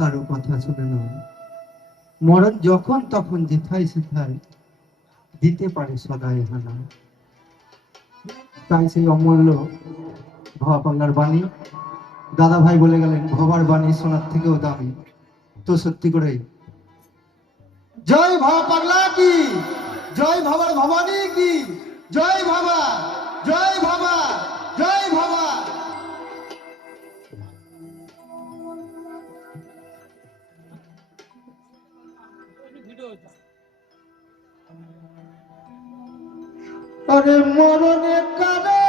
কারো কথা শুনে না। মরণ যখন তখন যেথায় সেথায় দিতে পারে সদাই হানা। তাই সেই অমূল্য ভবা পাগলার বাণী দাদা ভাই বলে গেলেন ভবার বাণী সোনার থেকেও দামি। তো সত্যি করেই জয় ভবা পাগলা কি, জয় ভবার ভবানী কি, জয় ভবা, জয় ভবা, জয় ভবা। আরে মরণে কানে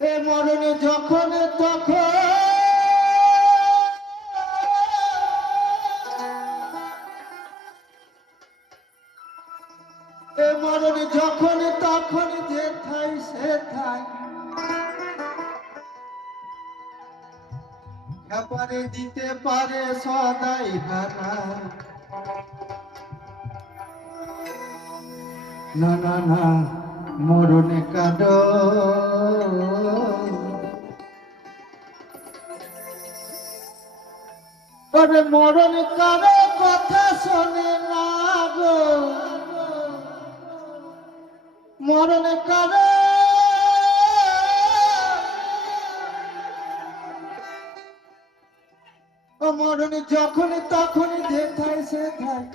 এ মরণে যখন তখন এ মরণে যখন তখন যেথায় সেথায় ব্যাপারে দিতে পারে সদাই হানা। না না না মরণে কাঁদো ওরে মরণে কারো কথা শোনে না গো, মরণে কারো ও মরণে যখন তখন যেথায় সেথায়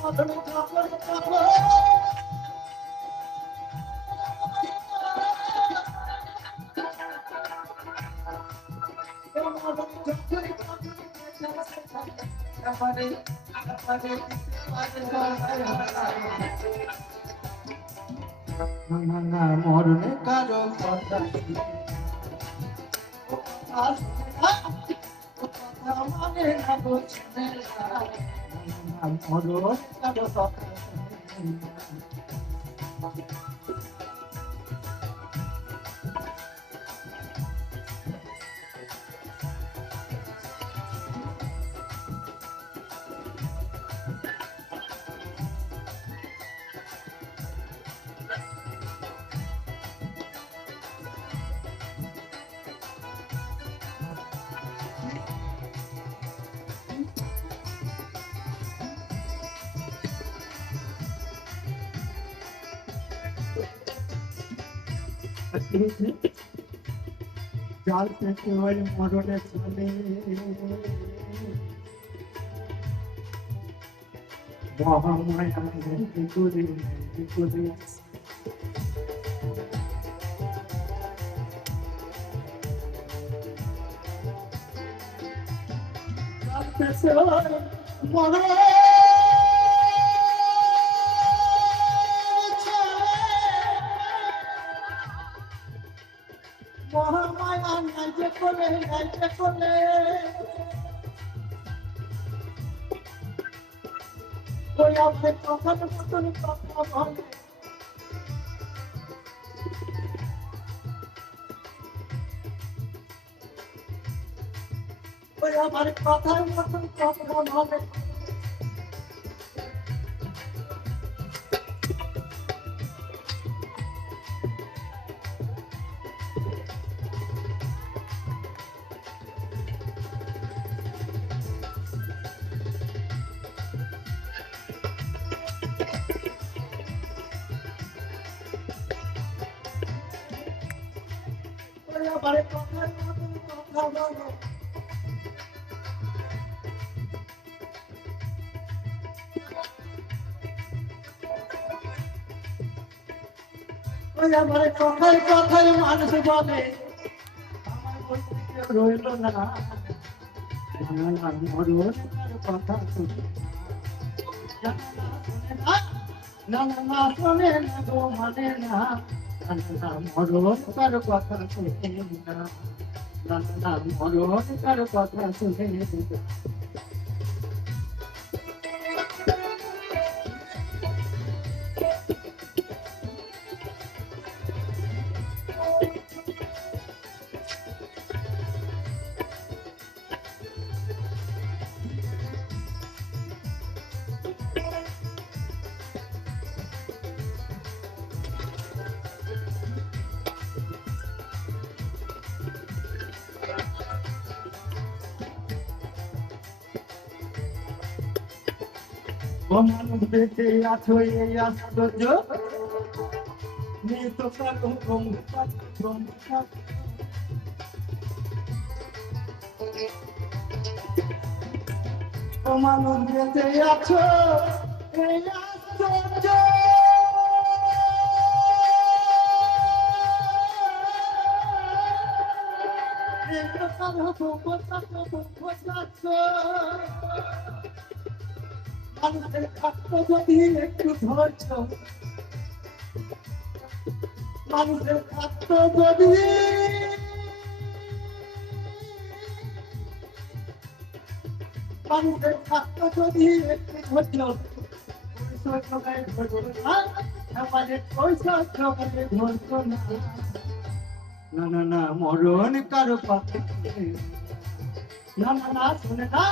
মরণে যখন তখন মরণে কারো কথা মানে না বুঝবে না মরণে কারো কথা। জাল থেকে ওই মরণে চলে মহামায়া কি করে কি করে জাল থেকে ওই মরণে মহামায়া নাইতে করে ওই আপনি কথা মতন কথা বলে ওই আমার কথার মতন কথা বলে আমার কথার মতন কথা বলে ওই আমার কথায় কথায় মানুষ বলে আমার বলতে কেউ রইল না মরণ কথা শুনে না না না শোনে না গো মানে না মরণ কার কথা শুনে না না না মরণ কার কথা শুনে ও মানুষ বেঁচে আছো এই আশ্চর্য নেই তো কারো ব্রহ্মচার্য ও মানুষ বেঁচে আছো এই আশ্চর্য নেই তো কারো ব্রহ্মচার্য মানুষের থাকতো যদি একটু ধৈর্য মানুষের থাকতো যদি মানুষের থাকতো যদি একটু ধৈর্য পয়সা জোগায় ধরতো না আমাদের পয়সা জোগায় ধরতো না না না না মরণ কারো পাতে না না না শুনে না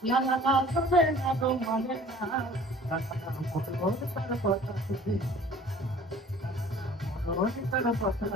না না না শুনে না গো মানে না না না মরণ কারো কথা শুনে মরণ কারো কথা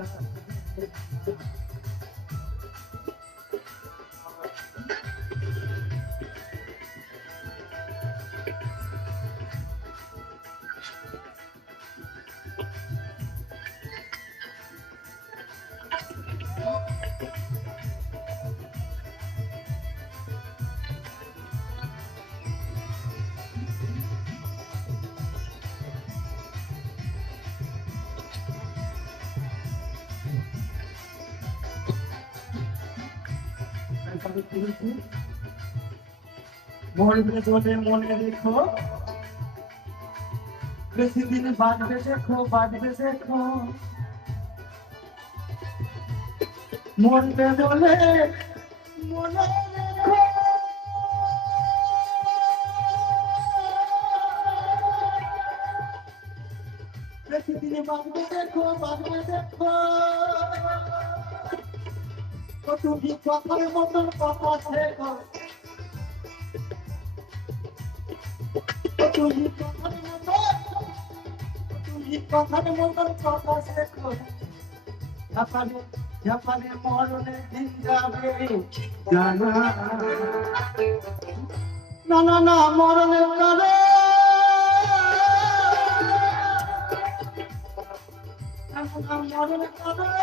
মরবে বলে মনে রেখো বেশি দিন বাঁচবে দেখো মরবে বলে মনে রেখো বেশি দিন বাঁচবে দেখো তো তুমি কথার মতন কথা শেখো তুমি কথার মতন কথা শেখো জাপানে মরণে দিন যাবে জানা না না না মরণের কারণে মরণের কারণে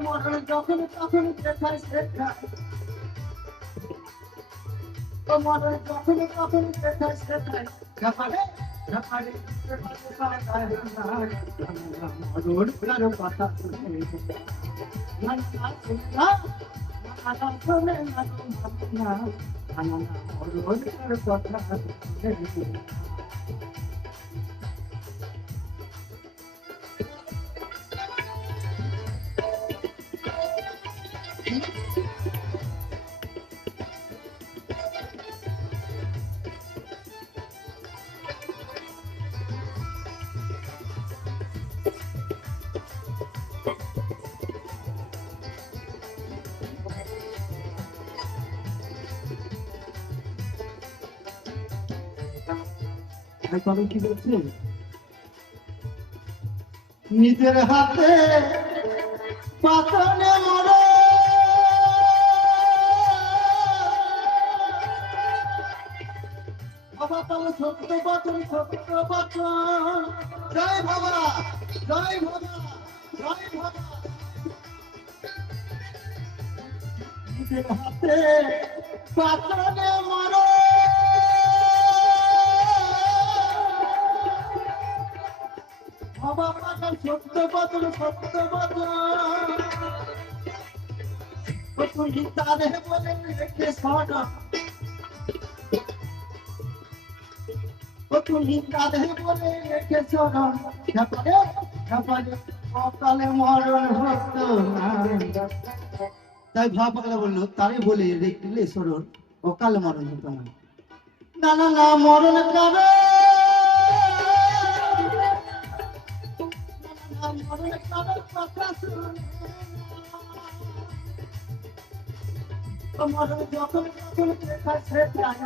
মরণ যখন তখন দেখায় শেখায় মরণ যখন তখন দেখায় শেখায় মরণ কারো কথা শুনে না শুনে না মরণ কারো কথা শুনে কি বলছেন নিজের হাতে পাতনে মরে বাবা তাহলে ছোট্ট বাচন জয় বাবা নিজের হাতে পাতনে মরে বাবা পাগল সত্য বদল তুই তারে বলে রেখে শোনা তুই তারে বলে রেখে শোনা অকালে মরণ হতো তাই ভাব পাগলা বললো তারে বলে রেখে শোরণ অকালে মরণ হতো না না না মরণ কারণ মরণ যখন তখন দেখায় শেখায়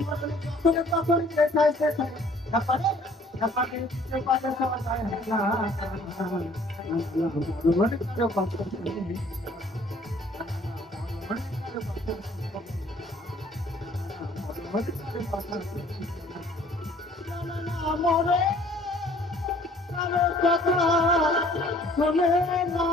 মরণ যখন তখন দেখায় শেখায় মরণ মরে কারো কথা শোনে না